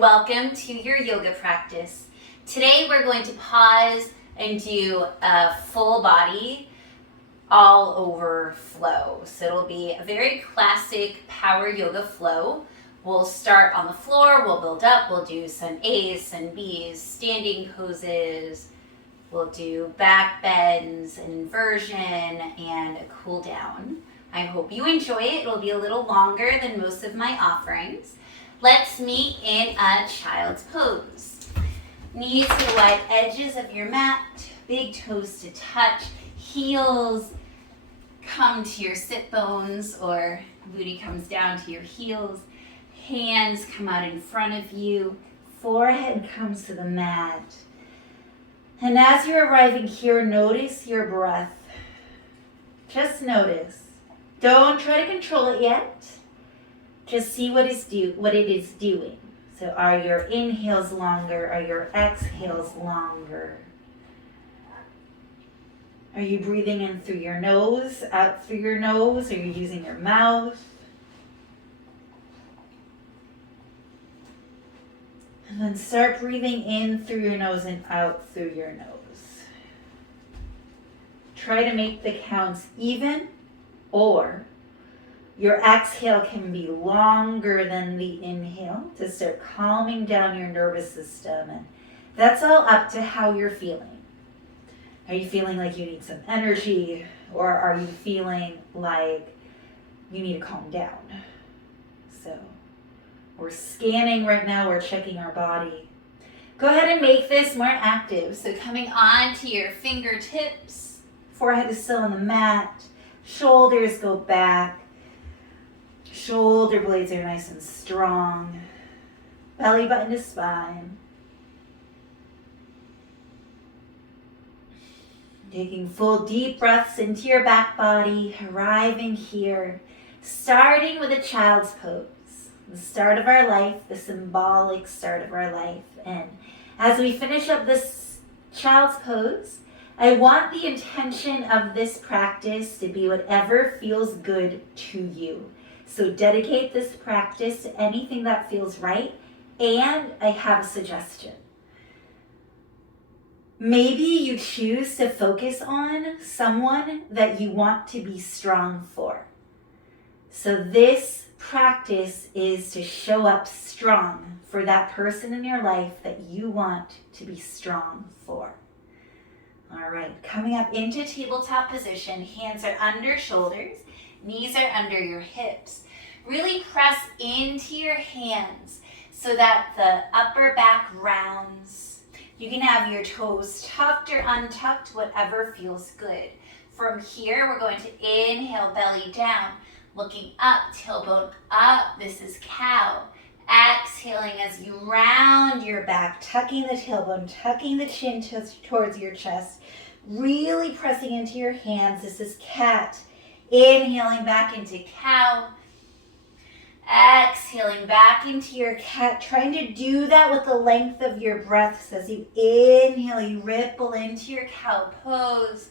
and welcome to your yoga practice. Today we're going to pause and do a full body all over flow. So it'll be a very classic power yoga flow. We'll start on the floor, we'll build up, we'll do some A's, some B's, standing poses, we'll do back bends, an inversion, and a cool down. I hope you enjoy it. It'll be a little longer than most of my offerings. Let's meet in a child's pose. Knees to the wide edges of your mat, big toes to touch, heels come to your sit bones or booty comes down to your heels, hands come out in front of you, forehead comes to the mat. And as you're arriving here, notice your breath. Just notice. Don't try to control it yet. Just see what it is doing. So are your inhales longer? Are your exhales longer? Are you breathing in through your nose, out through your nose? Are you using your mouth? And then start breathing in through your nose and out through your nose. Try to make the counts even, or your exhale can be longer than the inhale to start calming down your nervous system. And that's all up to how you're feeling. Are you feeling like you need some energy, or are you feeling like you need to calm down? So we're scanning right now, we're checking our body. Go ahead and make this more active. So coming on to your fingertips, forehead is still on the mat, shoulders go back, shoulder blades are nice and strong, belly button to spine. Taking full deep breaths into your back body, arriving here, starting with a child's pose. The start of our life, the symbolic start of our life. And as we finish up this child's pose, I want the intention of this practice to be whatever feels good to you. So dedicate this practice to anything that feels right. And I have a suggestion. Maybe you choose to focus on someone that you want to be strong for. So this practice is to show up strong for that person in your life that you want to be strong for. All right, coming up into tabletop position, hands are under shoulders, knees are under your hips. Really press into your hands so that the upper back rounds. You can have your toes tucked or untucked, whatever feels good. From here, we're going to inhale, belly down. Looking up, tailbone up, this is cow. Exhaling as you round your back, tucking the tailbone, tucking the chin towards your chest, really pressing into your hands, this is cat. Inhaling back into cow, exhaling back into your cat, trying to do that with the length of your breath. So as you inhale, you ripple into your cow pose.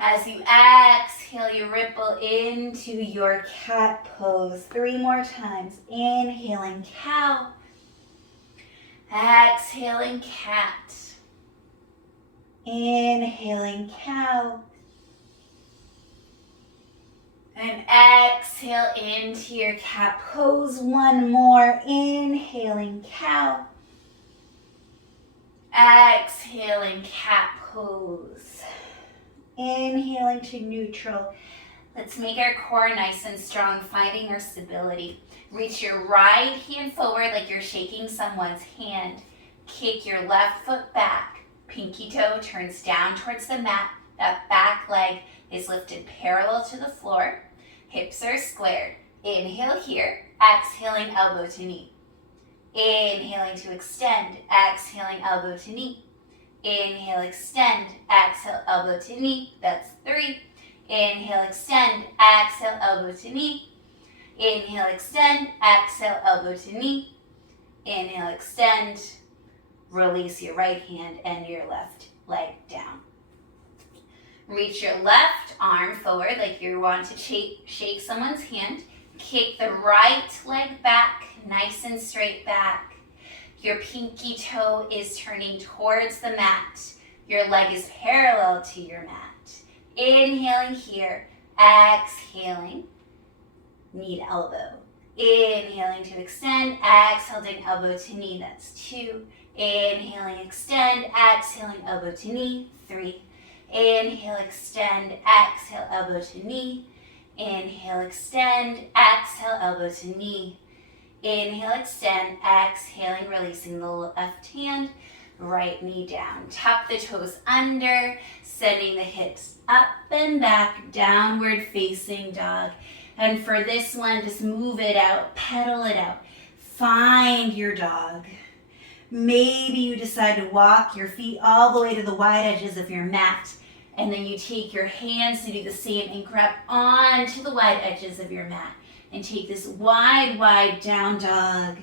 As you exhale, you ripple into your cat pose. 3 more times. Inhaling cow. Exhaling cat. Inhaling cow. And exhale into your cat pose. 1 more. Inhaling cow. Exhaling cat pose. Inhaling to neutral. Let's make our core nice and strong, finding our stability. Reach your right hand forward like you're shaking someone's hand. Kick your left foot back. Pinky toe turns down towards the mat. That back leg is lifted parallel to the floor. Hips are squared. Inhale here. Exhaling elbow to knee. Inhaling to extend. Exhaling elbow to knee. Inhale, extend, exhale, elbow to knee. That's 3. Inhale, extend, exhale, elbow to knee. Inhale, extend, exhale, elbow to knee. Inhale, extend. Release your right hand and your left leg down. Reach your left arm forward like you want to shake someone's hand. Kick the right leg back, nice and straight back. Your pinky toe is turning towards the mat. Your leg is parallel to your mat. Inhaling here, exhaling, knee to elbow. Inhaling to extend, exhaling elbow to knee, that's 2. Inhaling, extend, exhaling elbow to knee, 3. Inhale, extend, exhale elbow to knee. Inhale, extend, exhale elbow to knee. Inhale, extend, exhaling, releasing the left hand, right knee down. Tuck the toes under, sending the hips up and back, downward facing dog. And for this one, just move it out, pedal it out. Find your dog. Maybe you decide to walk your feet all the way to the wide edges of your mat, and then you take your hands to do the same and grab onto the wide edges of your mat. And take this wide, wide down dog.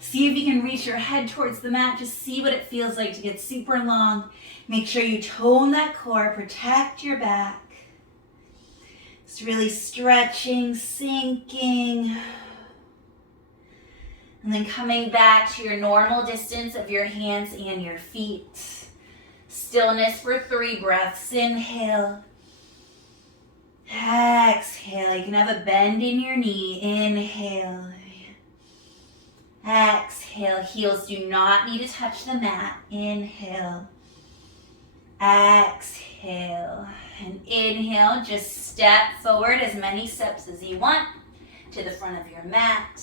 See if you can reach your head towards the mat. Just see what it feels like to get super long. Make sure you tone that core, protect your back. It's really stretching, sinking. And then coming back to your normal distance of your hands and your feet. Stillness for 3 breaths. Inhale. Exhale. You can have a bend in your knee. Inhale. Exhale. Heels do not need to touch the mat. Inhale. Exhale. And inhale. Just step forward as many steps as you want to the front of your mat.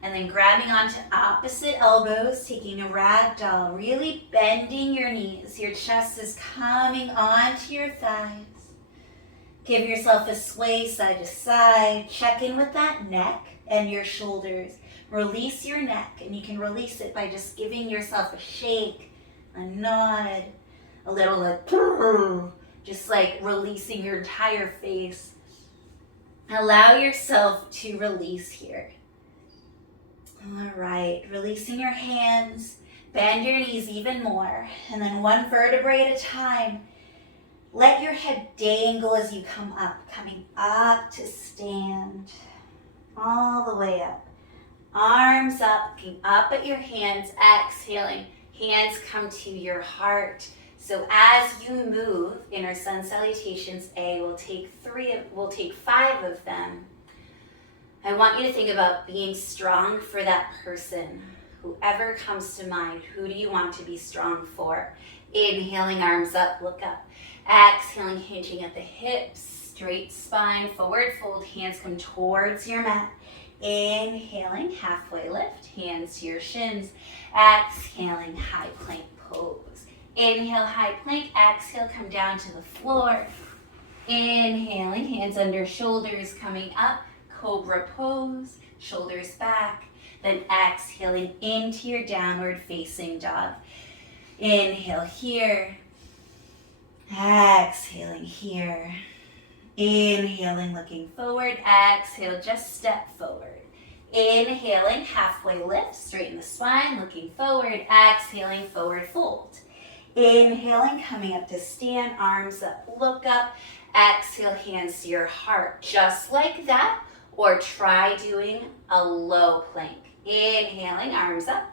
And then grabbing onto opposite elbows, taking a ragdoll, really bending your knees. Your chest is coming onto your thighs. Give yourself a sway side to side. Check in with that neck and your shoulders. Release your neck, and you can release it by just giving yourself a shake, a nod, a little like, just like releasing your entire face. Allow yourself to release here. All right, releasing your hands, bend your knees even more, and then 1 vertebrae at a time. Let your head dangle as you come up, coming up to stand, all the way up. Arms up, looking up at your hands, exhaling. Hands come to your heart. So as you move in our sun salutations A, we'll take 5 of them. I want you to think about being strong for that person. Whoever comes to mind, who do you want to be strong for? Inhaling, arms up, look up. Exhaling, hinging at the hips, straight spine, forward fold, hands come towards your mat. Inhaling, halfway lift, hands to your shins. Exhaling, high plank pose. Inhale, high plank. Exhale, come down to the floor. Inhaling, hands under shoulders, coming up. Cobra pose, shoulders back. Then exhaling into your downward facing dog. Inhale here. Exhaling here. Inhaling, looking forward. Exhale, just step forward. Inhaling, halfway lift, straighten the spine, looking forward. Exhaling, forward fold. Inhaling, coming up to stand, arms up, look up. Exhale, hands to your heart, just like that. Or try doing a low plank. Inhaling, arms up.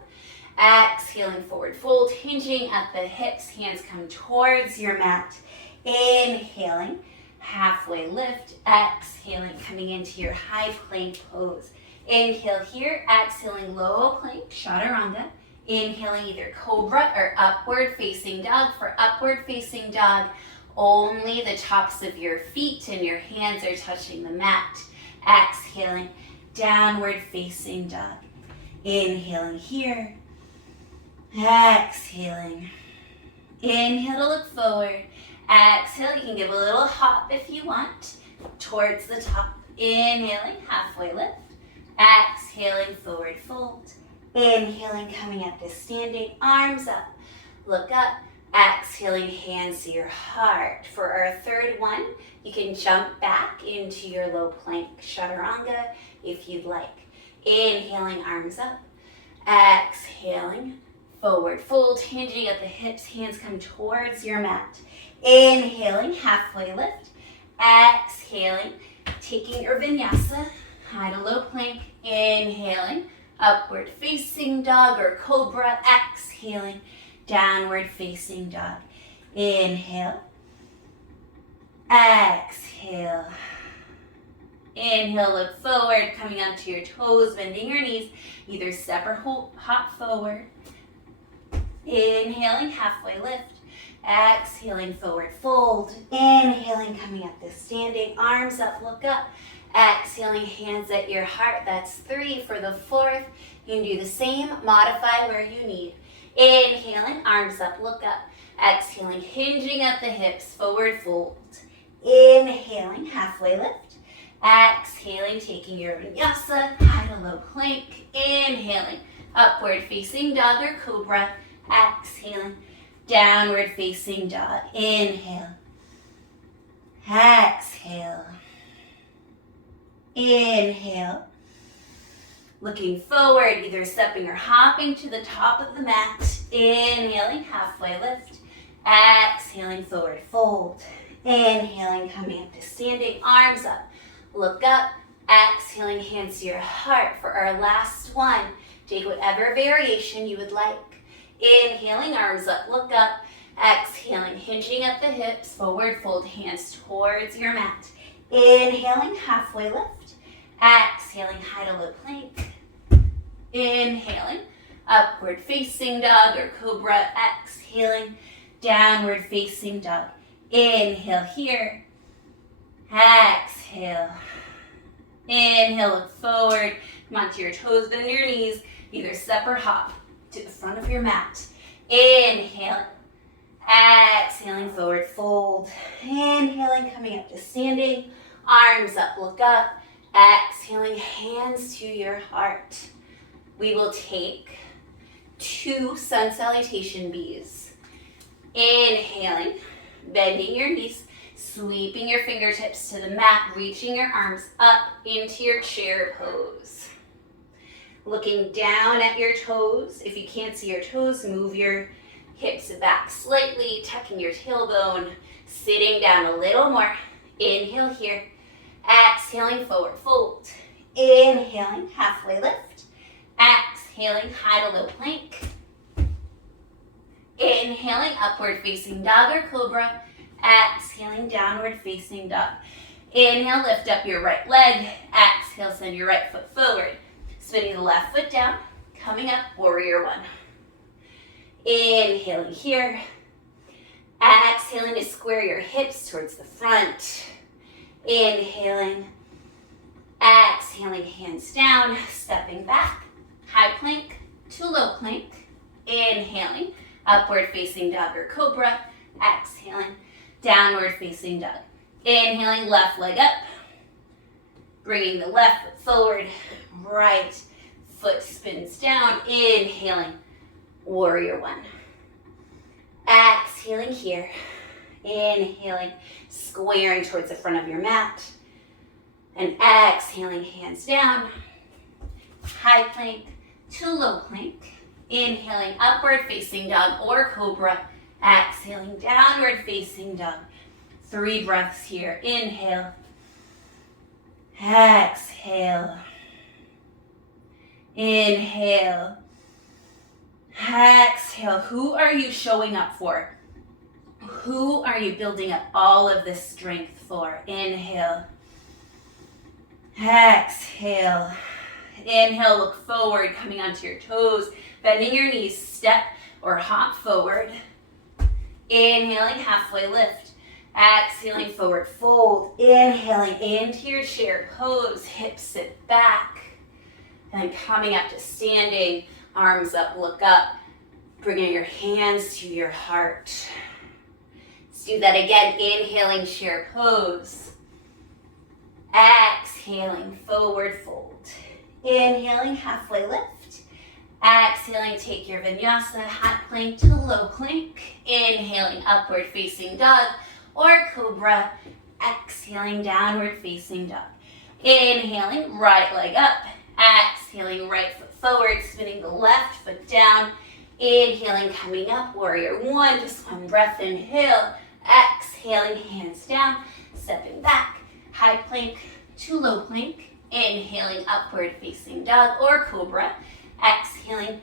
Exhaling, forward fold, hinging at the hips, hands come towards your mat. Inhaling, halfway lift. Exhaling, coming into your high plank pose. Inhale here, exhaling, low plank, chaturanga. Inhaling either cobra or upward facing dog. For upward facing dog, only the tops of your feet and your hands are touching the mat. Exhaling, downward facing dog. Inhaling here. Exhaling. Inhale to look forward. Exhale, you can give a little hop if you want towards the top. Inhaling, halfway lift. Exhaling, forward fold. Inhaling, coming up to standing, arms up. Look up. Exhaling, hands to your heart. For our third one, you can jump back into your low plank chaturanga if you'd like. Inhaling, arms up. Exhaling, forward fold, hinging at the hips, hands come towards your mat. Inhaling, halfway lift. Exhaling, taking your vinyasa high to low plank. Inhaling, upward facing dog or cobra. Exhaling, downward facing dog. Inhale, exhale. Inhale, look forward, coming onto your toes, bending your knees. Either step or hop forward. Inhaling, halfway lift. Exhaling, forward fold. Inhaling, coming up to standing. Arms up, look up. Exhaling, hands at your heart. That's 3 for the 4th. You can do the same, modify where you need. Inhaling, arms up, look up. Exhaling, hinging at the hips, forward fold. Inhaling, halfway lift. Exhaling, taking your vinyasa, high to low plank. Inhaling, upward facing dog or cobra. Exhaling, downward facing dog. Inhale, exhale, inhale. Looking forward, either stepping or hopping to the top of the mat. Inhaling, halfway lift. Exhaling, forward fold. Inhaling, coming up to standing, arms up. Look up, exhaling, hands to your heart for our last one. Take whatever variation you would like. Inhaling, arms up, look up. Exhaling, hinging at the hips, forward fold, hands towards your mat. Inhaling, halfway lift. Exhaling, high to low plank. Inhaling, upward facing dog or cobra. Exhaling, downward facing dog. Inhale here. Exhale. Inhale, look forward. Come onto your toes, bend your knees. Either step or hop to the front of your mat. Inhale. Exhaling, forward fold. Inhaling, coming up to standing. Arms up, look up. Exhaling, hands to your heart. We will take 2 sun salutation bees. Inhaling, bending your knees. Sweeping your fingertips to the mat, reaching your arms up into your chair pose. Looking down at your toes. If you can't see your toes, move your hips back slightly, tucking your tailbone, sitting down a little more. Inhale here. Exhaling, forward fold. Inhaling, halfway lift. Exhaling, high to low plank. Inhaling, upward facing dog or cobra. Exhaling, downward facing dog. Inhale, lift up your right leg. Exhale, send your right foot forward. Spinning the left foot down. Coming up, warrior 1. Inhaling here. Exhaling to square your hips towards the front. Inhaling. Exhaling, hands down, stepping back. High plank to low plank. Inhaling, upward facing dog or cobra. Exhaling, downward facing dog. Inhaling, left leg up. Bringing the left foot forward. Right foot spins down. Inhaling, warrior 1. Exhaling here. Inhaling, squaring towards the front of your mat. And exhaling, hands down. High plank to low plank. Inhaling, upward facing dog or cobra. Exhaling, downward facing dog. 3 breaths here. Inhale. Exhale. Inhale. Exhale. Who are you showing up for? Who are you building up all of this strength for? Inhale. Exhale. Inhale, look forward, coming onto your toes, bending your knees, step or hop forward. Inhaling, halfway lift. Exhaling, forward fold. Inhaling into your chair pose, hips sit back. And coming up to standing, arms up, look up. Bringing your hands to your heart. Let's do that again. Inhaling, chair pose. Exhaling, forward fold. Inhaling, halfway lift. Exhaling, take your vinyasa, high plank to low plank. Inhaling, upward facing dog or cobra. Exhaling, downward facing dog. Inhaling, right leg up. Exhaling, right foot forward, spinning the left foot down. Inhaling, coming up, warrior 1. Just 1 breath, inhale. Exhaling, hands down, stepping back. High plank to low plank. Inhaling, upward facing dog or cobra. Exhaling,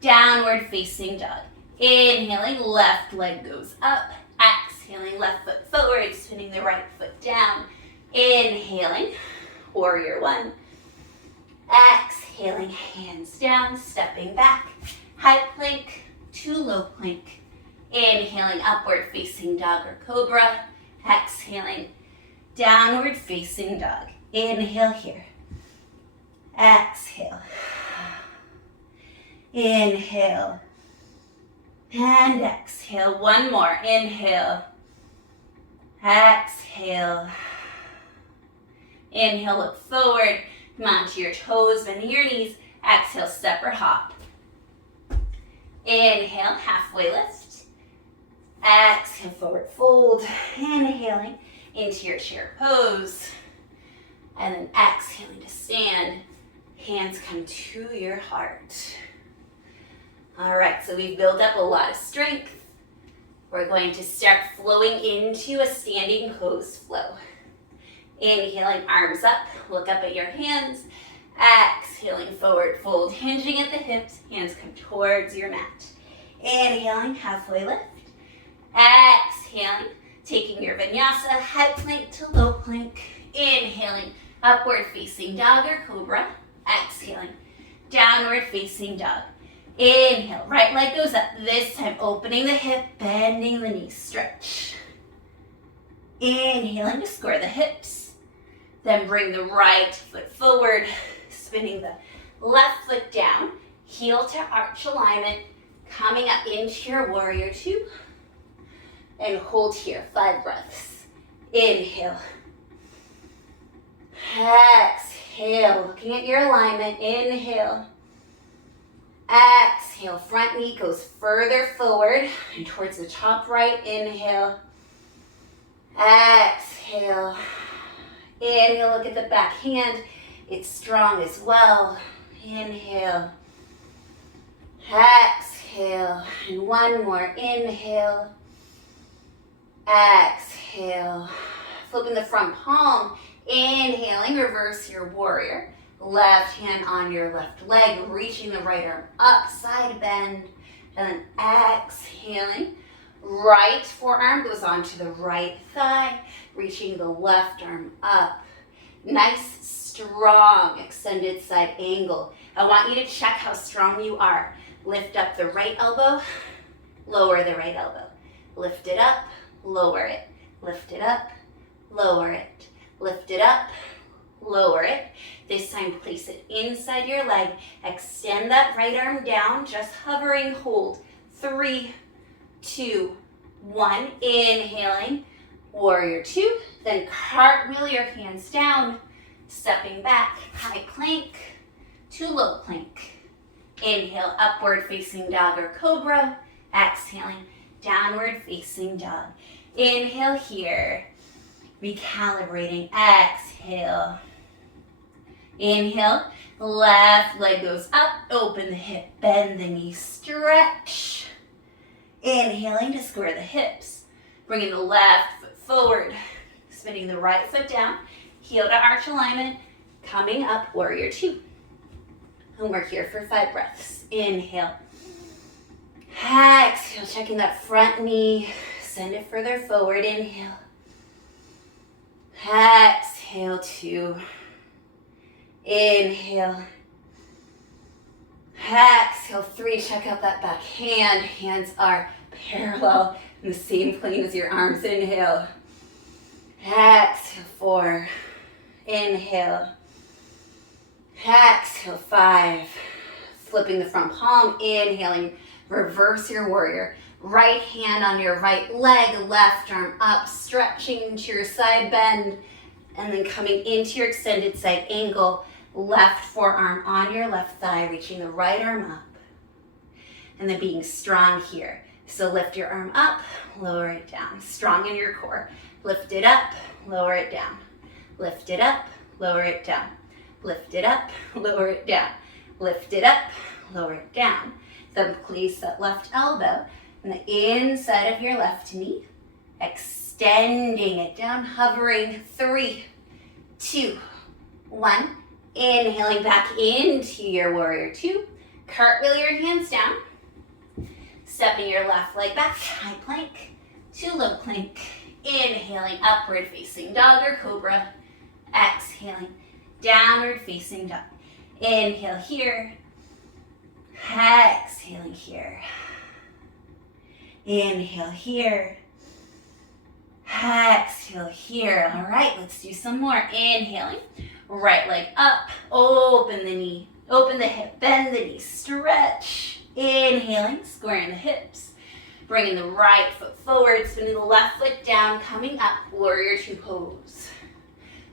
downward facing dog. Inhaling, left leg goes up. Exhaling, left foot forward, spinning the right foot down. Inhaling, warrior one. Exhaling, hands down, stepping back. High plank to low plank. Inhaling, upward facing dog or cobra. Exhaling, downward facing dog. Inhale here. Exhale. Inhale. And exhale. One more. Inhale. Exhale. Inhale, look forward. Come onto your toes, bend your knees. Exhale, step or hop. Inhale, halfway lift. Exhale, forward fold. Inhaling into your chair pose. And then exhaling to stand. Hands come to your heart. All right, so we've built up a lot of strength. We're going to start flowing into a standing pose flow. Inhaling, arms up, look up at your hands. Exhaling, forward fold, hinging at the hips, hands come towards your mat. Inhaling, halfway lift. Exhaling, taking your vinyasa, head plank to low plank. Inhaling, upward facing dog or cobra. Exhaling, downward facing dog. Inhale, right leg goes up. This time opening the hip, bending the knees, stretch. Inhaling to square the hips. Then bring the right foot forward, spinning the left foot down. Heel to arch alignment, coming up into your warrior two. And hold here, 5 breaths. Inhale. Exhale, looking at your alignment. Inhale. Exhale, front knee goes further forward and towards the top right. Inhale. Exhale. Inhale, look at the back hand. It's strong as well. Inhale. Exhale. And one more. Inhale. Exhale. Flipping the front palm. Inhaling, reverse your warrior. Left hand on your left leg, reaching the right arm up, side bend. And then exhaling. Right forearm goes onto the right thigh, reaching the left arm up. Nice, strong, extended side angle. I want you to check how strong you are. Lift up the right elbow, lower the right elbow. Lift it up, lower it. Lift it up, lower it. Lift it up, lower it. This time place it inside your leg. Extend that right arm down, just hovering, hold. 3, 2, 1. Inhaling, warrior two. Then cartwheel your hands down, stepping back, high plank to low plank. Inhale, upward facing dog or cobra. Exhaling, downward facing dog. Inhale here, recalibrating. Exhale. Inhale, left leg goes up, open the hip, bend the knee, stretch. Inhaling to square the hips, bringing the left foot forward, spinning the right foot down, heel to arch alignment, coming up, warrior two. And we're here for 5 breaths. Inhale. Exhale, checking that front knee, send it further forward. Inhale. Exhale, 2. Inhale. Exhale, 3. Check out that back hand. Hands are parallel in the same plane as your arms. Inhale. Exhale, 4. Inhale. Exhale, 5. Flipping the front palm. Inhaling. Reverse your warrior. Right hand on your right leg. Left arm up. Stretching into your side bend. And then coming into your extended side angle. Left forearm on your left thigh, reaching the right arm up. And then being strong here. So lift your arm up, lower it down. Strong in your core. Lift it up, lower it down. Lift it up, lower it down. Lift it up, lower it down. Lift it up, lower it down. Then place that left elbow on the inside of your left knee. Extending it down, hovering. 3, 2, 1. Inhaling back into your warrior two. Cartwheel your hands down. Stepping your left leg back, high plank to low plank. Inhaling, upward facing dog or cobra. Exhaling, downward facing dog. Inhale here. Exhaling here. Inhale here. Exhale here. All right, let's do some more. Inhaling, right leg up, open the knee, open the hip, bend the knee, stretch. Inhaling, squaring the hips, bringing the right foot forward, spinning the left foot down, coming up, warrior two pose.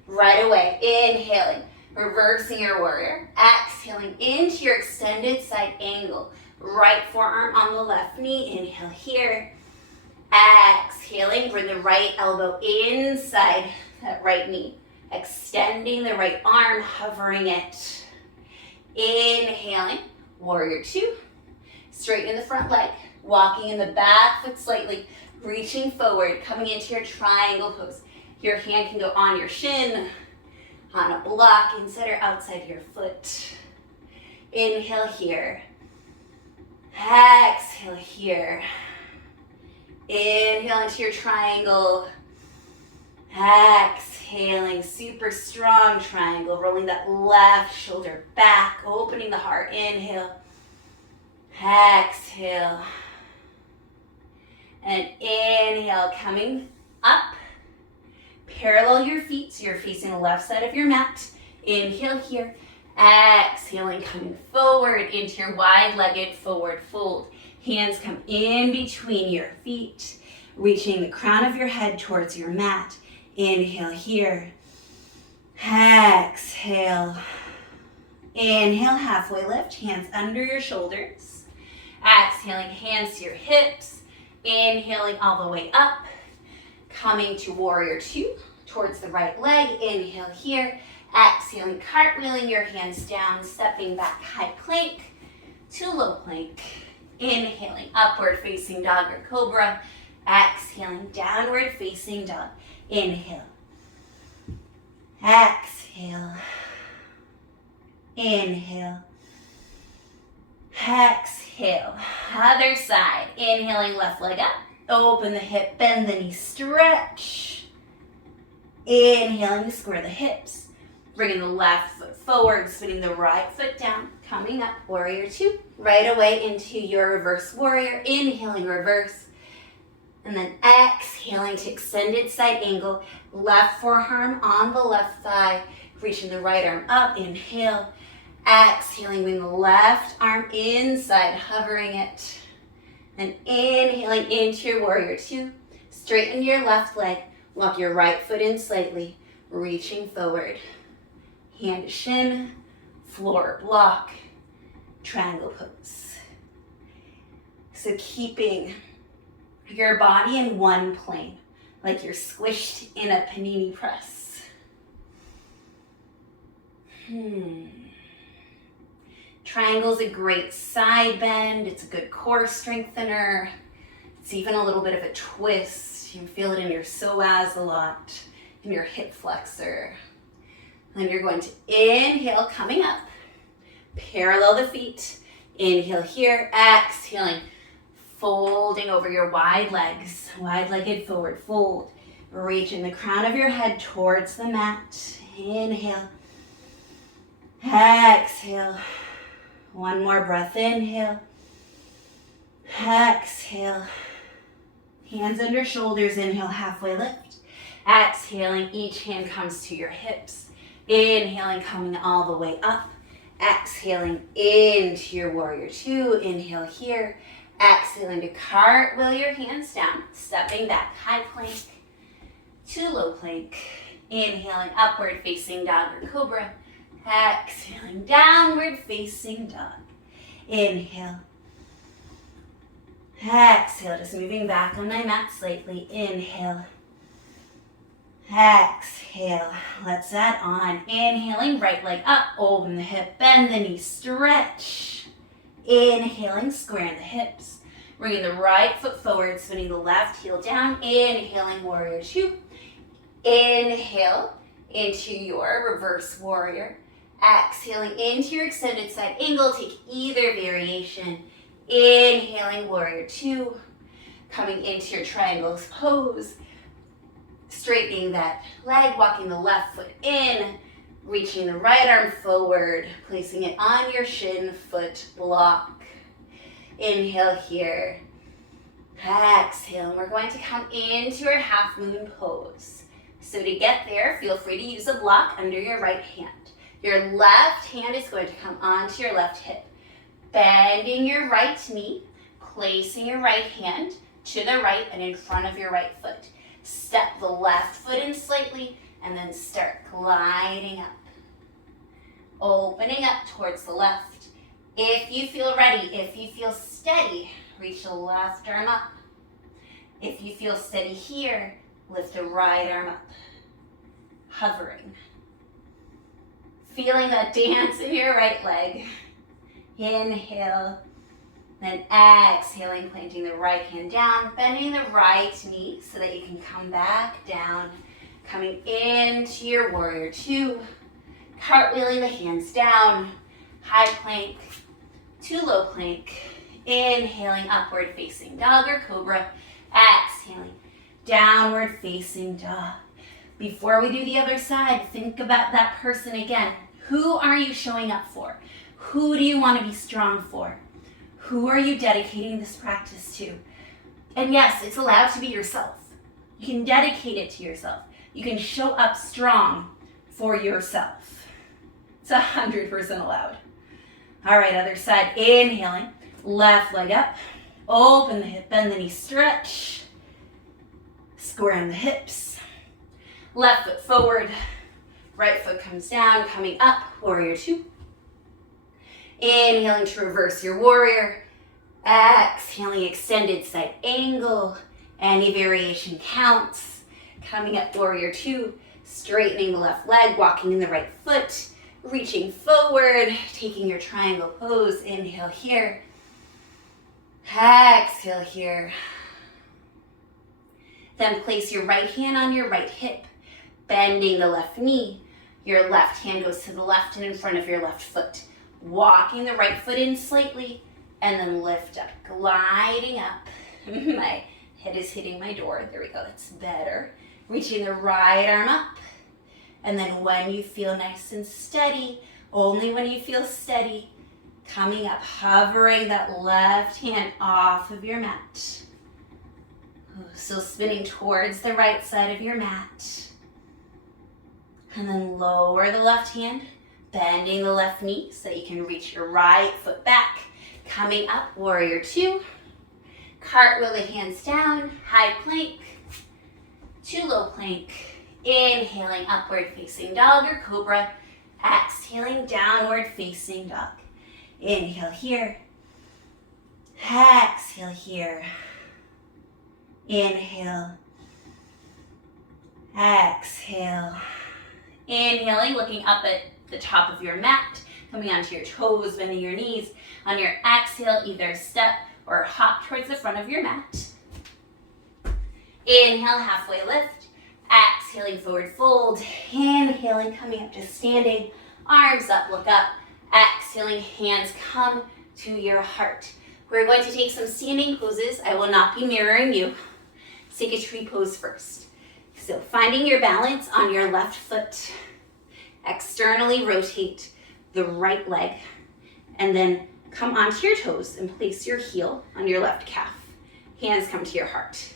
Right away, inhaling, reversing your warrior, exhaling into your extended side angle. Right forearm on the left knee, inhale here. Exhaling, bring the right elbow inside that right knee. Extending the right arm, hovering it. Inhaling, warrior two. Straighten the front leg, walking in the back foot slightly, reaching forward, coming into your triangle pose. Your hand can go on your shin, on a block, inside or outside your foot. Inhale here. Exhale here. Inhale into your triangle. Exhaling, super strong triangle, rolling that left shoulder back, opening the heart. Inhale. Exhale. And inhale, coming up. Parallel your feet so you're facing the left side of your mat. Inhale here. Exhaling, coming forward into your wide-legged forward fold. Hands come in between your feet, reaching the crown of your head towards your mat. Inhale here. Exhale. Inhale, halfway lift, hands under your shoulders. Exhaling, hands to your hips. Inhaling all the way up. Coming to warrior two, towards the right leg. Inhale here. Exhaling, cartwheeling your hands down, stepping back, high plank to low plank. Inhaling, upward facing dog or cobra. Exhaling, downward facing dog. Inhale. Exhale. Inhale. Exhale. Other side. Inhaling, left leg up. Open the hip, bend the knee, stretch. Inhaling to square the hips. Bringing the left foot forward, spinning the right foot down. Coming up, warrior two. Right away into your reverse warrior. Inhaling, reverse. And then exhaling to extended side angle. Left forearm on the left thigh. Reaching the right arm up. Inhale. Exhaling, bring the left arm inside, hovering it. And inhaling into your warrior two. Straighten your left leg. Walk your right foot in slightly. Reaching forward. Hand to shin. Floor block. Triangle pose. So keeping your body in one plane, like you're squished in a panini press. Triangle's a great side bend. It's a good core strengthener. It's even a little bit of a twist. You feel it in your psoas a lot, in your hip flexor. Then you're going to inhale, coming up. Parallel the feet. Inhale here, exhaling. Folding over your wide legs, wide-legged forward fold. Reaching the crown of your head towards the mat. Inhale. Exhale. One more breath, inhale. Exhale. Hands under shoulders, inhale, halfway lift. Exhaling, each hand comes to your hips. Inhaling, coming all the way up. Exhaling into your warrior two. Inhale here. Exhaling to cartwheel your hands down. Stepping back, high plank to low plank. Inhaling, upward facing dog or cobra. Exhaling, downward facing dog. Inhale. Exhale, just moving back on my mat slightly. Inhale. Exhale. Let's add on. Inhaling, right leg up, open the hip, bend the knee, stretch. Inhaling, squaring the hips. Bringing the right foot forward, spinning the left heel down. Inhaling, warrior two. Inhale into your reverse warrior. Exhaling into your extended side angle, take either variation. Inhaling, warrior two. Coming into your triangle pose. Straightening that leg, walking the left foot in. Reaching the right arm forward, placing it on your shin foot block. Inhale here. Exhale, and we're going to come into our half moon pose. So to get there, feel free to use a block under your right hand. Your left hand is going to come onto your left hip. Bending your right knee, placing your right hand to the right and in front of your right foot. Step the left foot in slightly and then start gliding up. Opening up towards the left. If you feel ready, if you feel steady, reach the left arm up. If you feel steady here, lift the right arm up. Hovering. Feeling that dance in your right leg. Inhale. Then exhaling, planting the right hand down, bending the right knee so that you can come back down. Coming into your warrior two. Cartwheeling the hands down. High plank to low plank. Inhaling, upward facing dog or cobra. Exhaling, downward facing dog. Before we do the other side, think about that person again. Who are you showing up for? Who do you want to be strong for? Who are you dedicating this practice to? And yes, it's allowed to be yourself. You can dedicate it to yourself. You can show up strong for yourself. It's 100% allowed. All right, other side. Inhaling, left leg up. Open the hip, bend the knee, stretch. Square in the hips. Left foot forward. Right foot comes down, coming up, warrior two. Inhaling to reverse your warrior. Exhaling, extended side angle. Any variation counts. Coming up, warrior two. Straightening the left leg, walking in the right foot. Reaching forward, taking your triangle pose. Inhale here. Exhale here. Then place your right hand on your right hip, bending the left knee. Your left hand goes to the left and in front of your left foot. Walking the right foot in slightly, and then lift up, gliding up. My head is hitting my door. There we go, that's better. Reaching the right arm up. And then when you feel nice and steady, only when you feel steady, coming up, hovering that left hand off of your mat. Still spinning towards the right side of your mat. And then lower the left hand, bending the left knee so that you can reach your right foot back. Coming up, warrior two. Cartwheel the hands down, high plank to low plank. Inhaling, upward facing dog or cobra. Exhaling, downward facing dog. Inhale here. Exhale here. Inhale. Exhale. Inhaling, looking up at the top of your mat, coming onto your toes, bending your knees. On your exhale, either step or hop towards the front of your mat. Inhale, halfway lift. Exhaling, forward fold. Inhaling, coming up to standing. Arms up, look up. Exhaling, hands come to your heart. We're going to take some standing poses. I will not be mirroring you. Let's take a tree pose first. So finding your balance on your left foot. Externally rotate the right leg. And then come onto your toes and place your heel on your left calf. Hands come to your heart.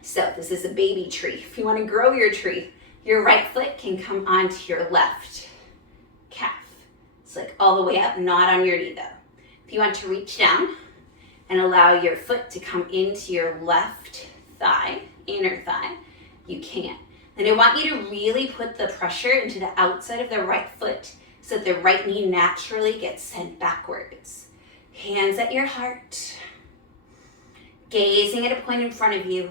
So this is a baby tree. If you want to grow your tree, your right foot can come onto your left calf. It's like all the way up, not on your knee though. If you want to reach down and allow your foot to come into your left thigh, inner thigh, you can. Then I want you to really put the pressure into the outside of the right foot so that the right knee naturally gets sent backwards. Hands at your heart. Gazing at a point in front of you.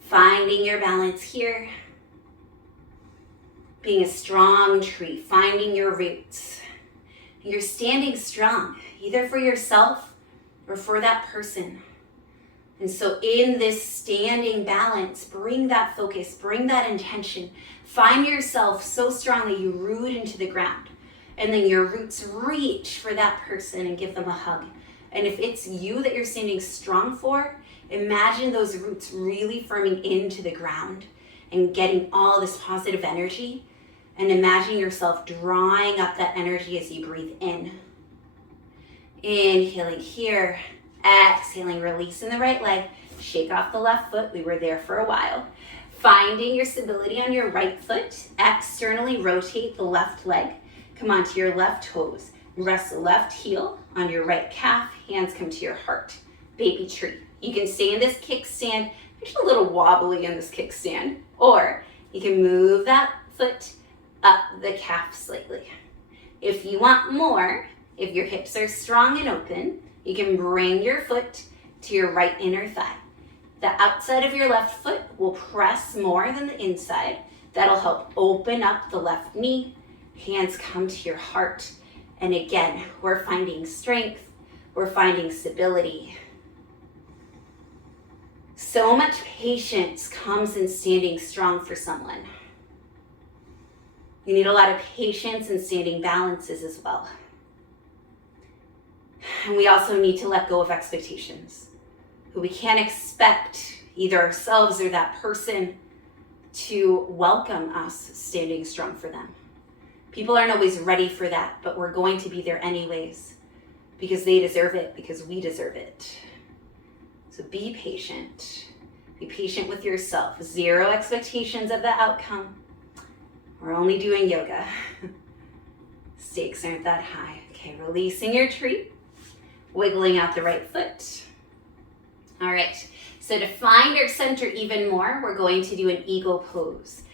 Finding your balance here. Being a strong tree, finding your roots. You're standing strong, either for yourself or for that person. And so in this standing balance, bring that focus, bring that intention. Find yourself so strong that you root into the ground. And then your roots reach for that person and give them a hug. And if it's you that you're standing strong for, imagine those roots really firming into the ground and getting all this positive energy. And imagine yourself drawing up that energy as you breathe in. Inhaling here, exhaling, releasing the right leg, shake off the left foot. We were there for a while. Finding your stability on your right foot, externally rotate the left leg. Come onto your left toes. Rest the left heel on your right calf. Hands come to your heart. Baby tree. You can stay in this kickstand. There's a little wobbly in this kickstand. Or you can move that foot up the calf slightly. If you want more, if your hips are strong and open, you can bring your foot to your right inner thigh. The outside of your left foot will press more than the inside. That'll help open up the left knee. Hands come to your heart. And again, we're finding strength. We're finding stability. So much patience comes in standing strong for someone. You need a lot of patience in standing balances as well. And we also need to let go of expectations. We can't expect either ourselves or that person to welcome us standing strong for them. People aren't always ready for that, but we're going to be there anyways because they deserve it, because we deserve it. So be patient. Be patient with yourself. Zero expectations of the outcome. We're only doing yoga. Stakes aren't that high. Okay, releasing your tree. Wiggling out the right foot. All right, so to find our center even more, we're going to do an eagle pose.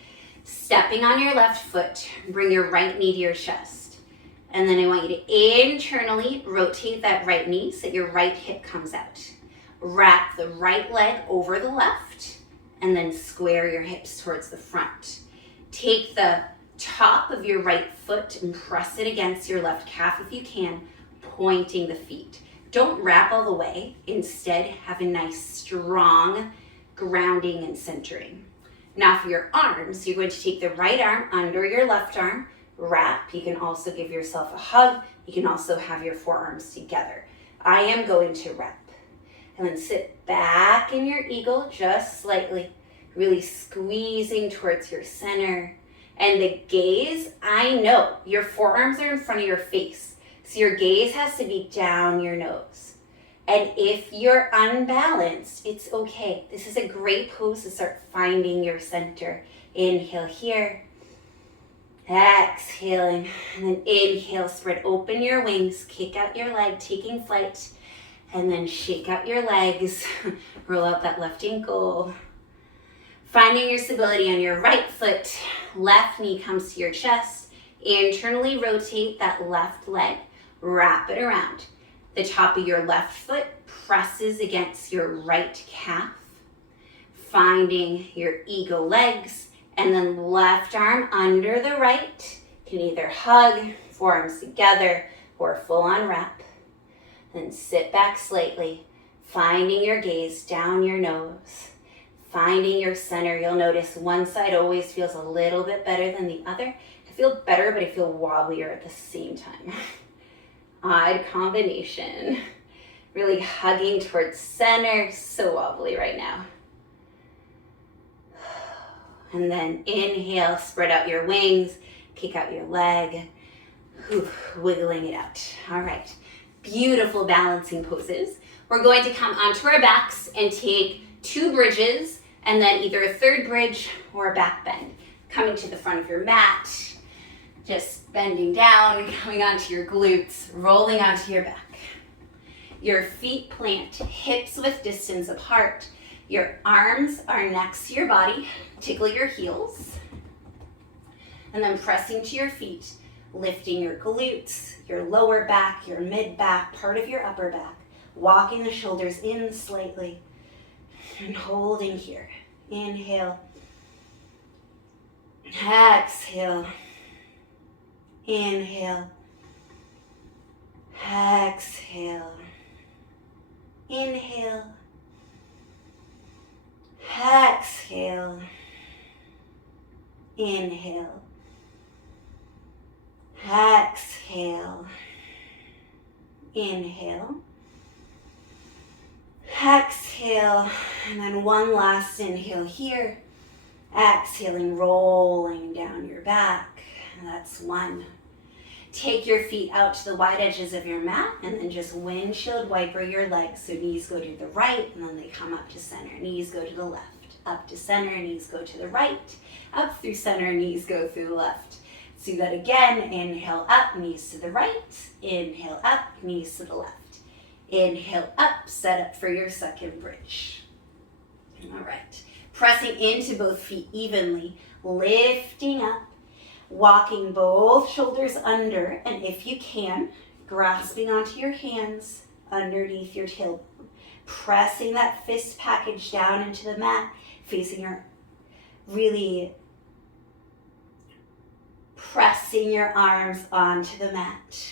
Stepping on your left foot, bring your right knee to your chest. And then I want you to internally rotate that right knee so that your right hip comes out. Wrap the right leg over the left, and then square your hips towards the front. Take the top of your right foot and press it against your left calf if you can, pointing the feet. Don't wrap all the way. Instead, have a nice, strong grounding and centering. Now for your arms, you're going to take the right arm under your left arm, wrap. You can also give yourself a hug. You can also have your forearms together. I am going to wrap. And then sit back in your eagle just slightly, really squeezing towards your center. And the gaze, I know your forearms are in front of your face. So your gaze has to be down your nose. And if you're unbalanced, it's okay. This is a great pose to start finding your center. Inhale here. Exhaling. And then inhale, spread open your wings. Kick out your leg, taking flight. And then shake out your legs. Roll out that left ankle. Finding your stability on your right foot. Left knee comes to your chest. Internally rotate that left leg. Wrap it around. The top of your left foot presses against your right calf. Finding your eagle legs. And then left arm under the right. You can either hug, forearms together, or full on wrap. Then sit back slightly. Finding your gaze down your nose. Finding your center. You'll notice one side always feels a little bit better than the other. I feel better, but I feel wobblier at the same time. Odd combination. Really hugging towards center. So wobbly right now. And then inhale, spread out your wings, kick out your leg. Wiggling it out. All right. Beautiful balancing poses. We're going to come onto our backs and take 2 bridges and then either a third bridge or a back bend. Coming to the front of your mat. Just bending down, coming onto your glutes, rolling onto your back. Your feet plant, hips width distance apart. Your arms are next to your body. Tickle your heels. And then pressing to your feet, lifting your glutes, your lower back, your mid back, part of your upper back. Walking the shoulders in slightly. And holding here. Inhale. Exhale. Inhale. Exhale. Inhale. Exhale. Inhale. Exhale. Inhale. Exhale. And then one last inhale here. Exhaling, rolling down your back. And that's one. Take your feet out to the wide edges of your mat and then just windshield wiper your legs. So knees go to the right and then they come up to center. Knees go to the left. Up to center, knees go to the right. Up through center, knees go through the left. Let's do that again. Inhale up, knees to the right. Inhale up, knees to the left. Inhale up, set up for your second bridge. All right. Pressing into both feet evenly, lifting up, walking both shoulders under, and if you can, grasping onto your hands underneath your tailbone. Pressing that fist package down into the mat, facing your, really pressing your arms onto the mat.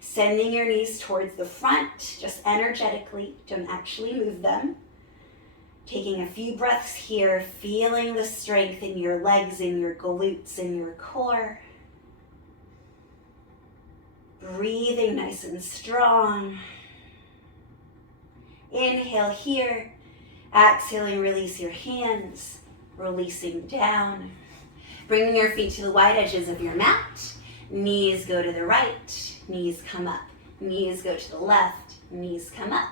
Sending your knees towards the front, just energetically, don't actually move them. Taking a few breaths here, feeling the strength in your legs, in your glutes, in your core. Breathing nice and strong. Inhale here. Exhaling, release your hands. Releasing down. Bringing your feet to the wide edges of your mat. Knees go to the right. Knees come up. Knees go to the left. Knees come up.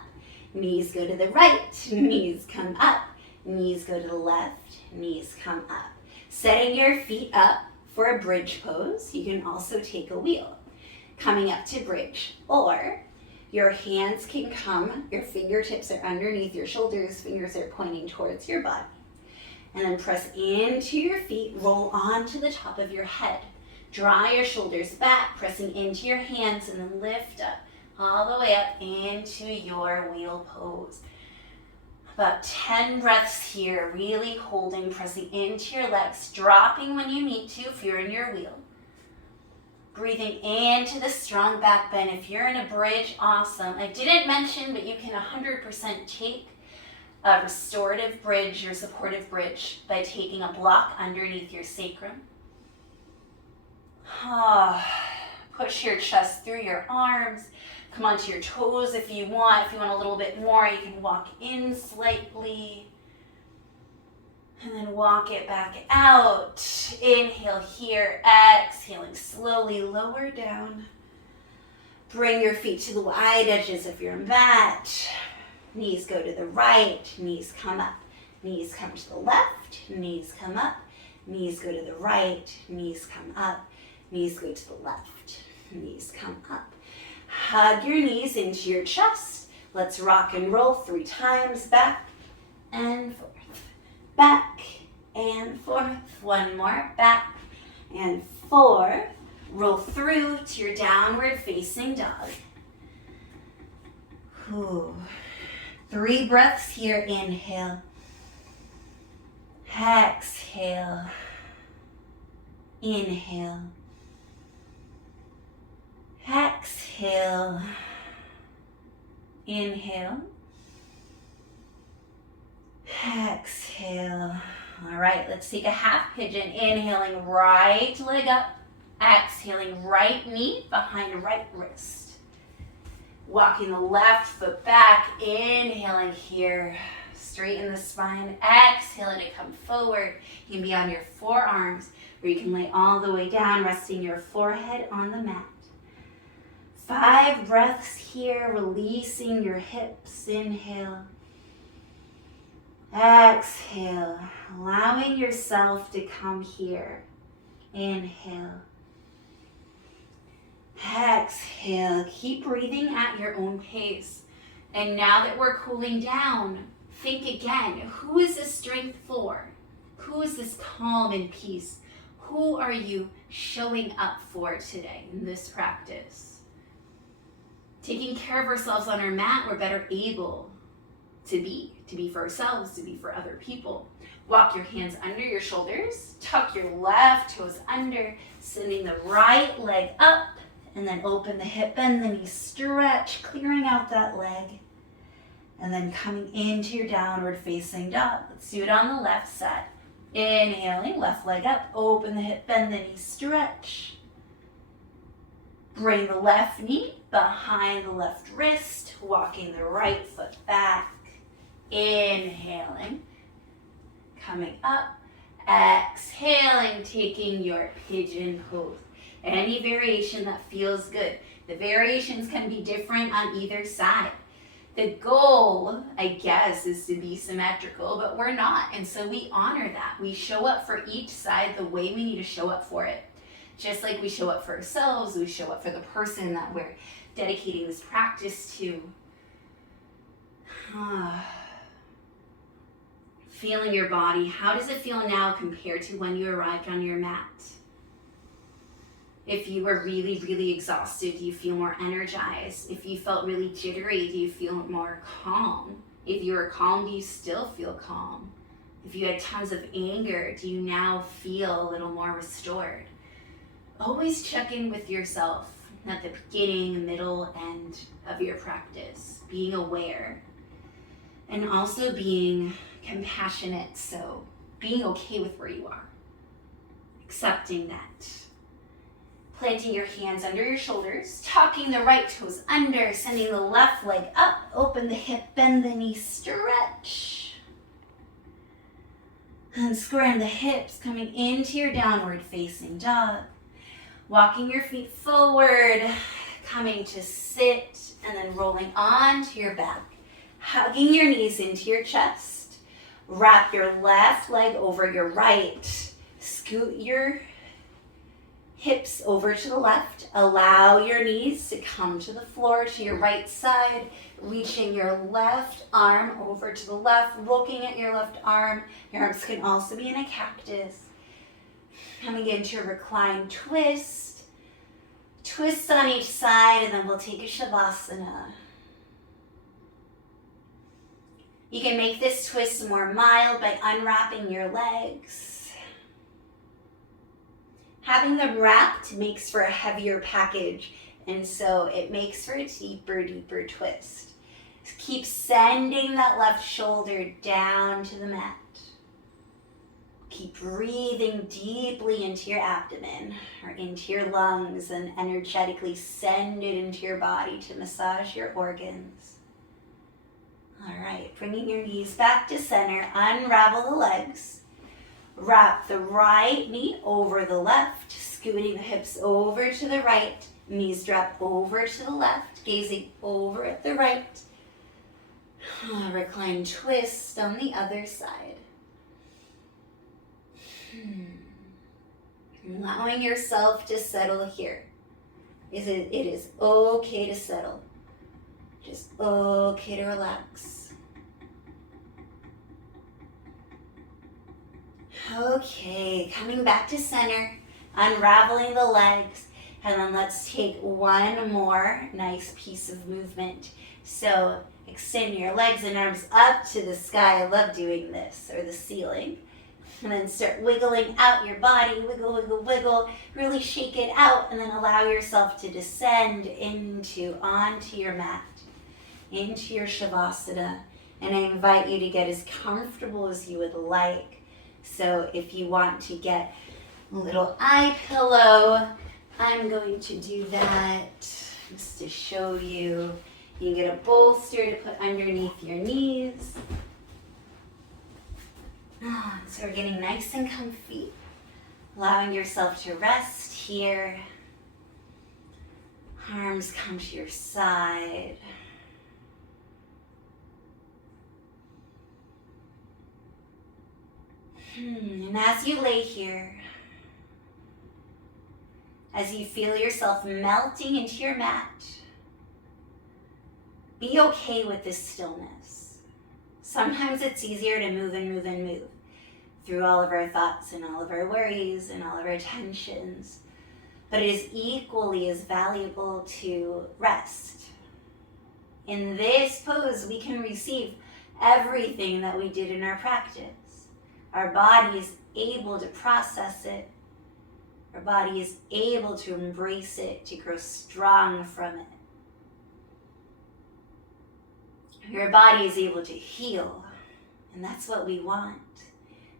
Knees go to the right, knees come up, knees go to the left, knees come up. Setting your feet up for a bridge pose. You can also take a wheel. Coming up to bridge, or your hands can come, your fingertips are underneath your shoulders, fingers are pointing towards your body. And then press into your feet, roll onto the top of your head. Draw your shoulders back, pressing into your hands, and then lift up. All the way up into your wheel pose. About 10 breaths here, really holding, pressing into your legs, dropping when you need to if you're in your wheel. Breathing into the strong back bend. If you're in a bridge, awesome. I didn't mention, but you can 100% take a restorative bridge, your supportive bridge, by taking a block underneath your sacrum. Push your chest through your arms. Come onto your toes if you want. If you want a little bit more, you can walk in slightly. And then walk it back out. Inhale here, exhaling slowly, lower down. Bring your feet to the wide edges of your mat. Knees go to the right, knees come up. Knees come to the left, knees come up. Knees go to the right, knees come up. Knees go to the left, knees come up. Hug your knees into your chest. Let's rock and roll 3 times. Back and forth. Back and forth. One more. Back and forth. Roll through to your downward facing dog. 3 breaths here. Inhale. Exhale. Inhale. Exhale. Inhale. Exhale. All right, let's take a half pigeon. Inhaling, right leg up. Exhaling, right knee behind right wrist. Walking the left foot back. Inhaling here. Straighten the spine. Exhaling to come forward. You can be on your forearms, or you can lay all the way down, resting your forehead on the mat. 5 breaths here, releasing your hips. Inhale. Exhale, allowing yourself to come here. Inhale. Exhale, keep breathing at your own pace. And now that we're cooling down, think again, who is this strength for? Who is this calm and peace? Who are you showing up for today in this practice? Taking care of ourselves on our mat, we're better able to be for ourselves, to be for other people. Walk your hands under your shoulders, tuck your left toes under, sending the right leg up, and then open the hip, bend the knee, stretch, clearing out that leg. And then coming into your downward facing dog. Let's do it on the left side. Inhaling, left leg up, open the hip, bend the knee, stretch. Bring the left knee behind the left wrist, walking the right foot back. Inhaling, coming up, exhaling, taking your pigeon pose. Any variation that feels good. The variations can be different on either side. The goal, I guess, is to be symmetrical, but we're not. And so we honor that. We show up for each side the way we need to show up for it. Just like we show up for ourselves, we show up for the person that we're dedicating this practice to. Feeling your body. How does it feel now compared to when you arrived on your mat? If you were really, really exhausted, do you feel more energized? If you felt really jittery, do you feel more calm? If you were calm, do you still feel calm? If you had tons of anger, do you now feel a little more restored? Always check in with yourself at the beginning, middle, end of your practice. Being aware and also being compassionate. So being okay with where you are. Accepting that. Planting your hands under your shoulders, tucking the right toes under, sending the left leg up, open the hip, bend the knee, stretch. And squaring the hips, coming into your downward facing dog. Walking your feet forward, coming to sit, and then rolling onto your back. Hugging your knees into your chest. Wrap your left leg over your right. Scoot your hips over to the left. Allow your knees to come to the floor to your right side. Reaching your left arm over to the left. Looking at your left arm. Your arms can also be in a cactus. Coming into a recline twist. Twists on each side, and then we'll take a Savasana. You can make this twist more mild by unwrapping your legs. Having them wrapped makes for a heavier package, and so it makes for a deeper, deeper twist. Keep sending that left shoulder down to the mat. Keep breathing deeply into your abdomen or into your lungs and energetically send it into your body to massage your organs. All right, bringing your knees back to center, unravel the legs. Wrap the right knee over the left, scooting the hips over to the right, knees drop over to the left, gazing over at the right. Recline twist on the other side. Allowing yourself to settle here. It is okay to settle. Just okay to relax. Okay, coming back to center, unraveling the legs, and then let's take one more nice piece of movement. So extend your legs and arms up to the sky. I love doing this, or the ceiling. And then start wiggling out your body, wiggle, wiggle, wiggle. Really shake it out, and then allow yourself to descend onto your mat, into your Savasana. And I invite you to get as comfortable as you would like. So if you want to get a little eye pillow, I'm going to do that just to show you. You can get a bolster to put underneath your knees. So we're getting nice and comfy, allowing yourself to rest here. Arms come to your side. And as you lay here, as you feel yourself melting into your mat, be okay with this stillness. Sometimes it's easier to move and move and move through all of our thoughts and all of our worries and all of our tensions. But it is equally as valuable to rest. In this pose, we can receive everything that we did in our practice. Our body is able to process it. Our body is able to embrace it, to grow strong from it. your body is able to heal. And that's what we want.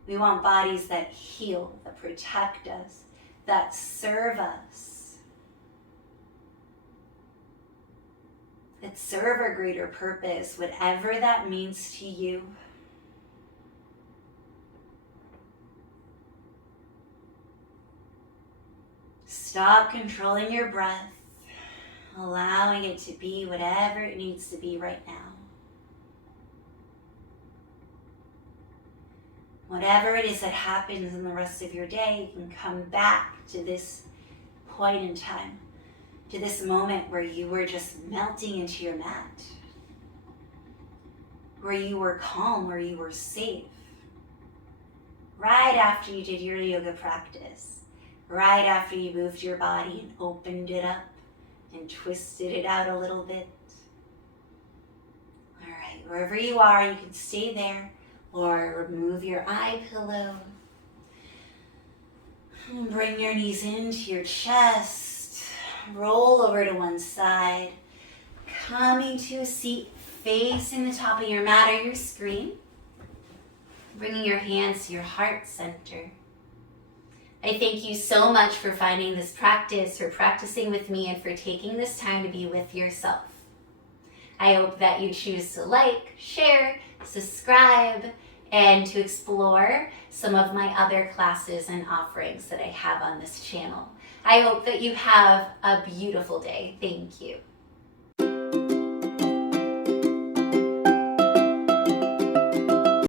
We want bodies that heal, that protect us, that serve us, that serve a greater purpose, whatever that means to you. Stop controlling your breath, allowing it to be whatever it needs to be right now. Whatever it is that happens in the rest of your day, you can come back to this point in time, to this moment where you were just melting into your mat, where you were calm, where you were safe, right after you did your yoga practice, right after you moved your body and opened it up and twisted it out a little bit. All right, wherever you are, you can stay there or remove your eye pillow. Bring your knees into your chest. Roll over to one side. Coming to a seat facing the top of your mat or your screen. Bringing your hands to your heart center. I thank you so much for finding this practice, for practicing with me, and for taking this time to be with yourself. I hope that you choose to like, share, subscribe, and to explore some of my other classes and offerings that I have on this channel. I hope that you have a beautiful day. Thank you.